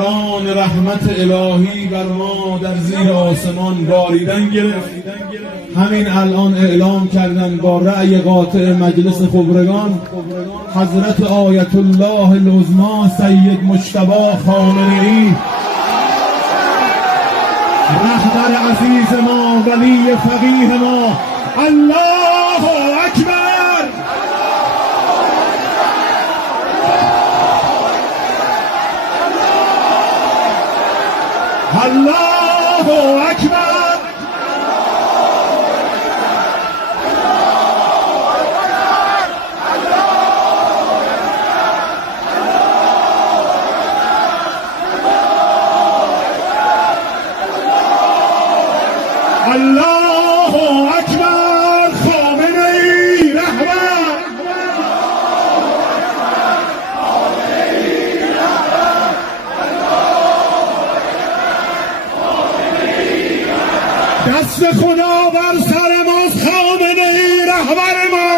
رحمت الهی بر ما در زیر آسمان باریدن گرفت. همین الان اعلام کردن با رأی قاطع مجلس خبرگان حضرت آیت الله العظمی سید مجتبی خامنه‌ای رهبر عزیز ما، ولی فقیه ما، الله اکبر، الله اکبر. الله اکبر. خامنه‌ای رهبر. دست خدا بر سر ماست، خامنه‌ای رهبر ما.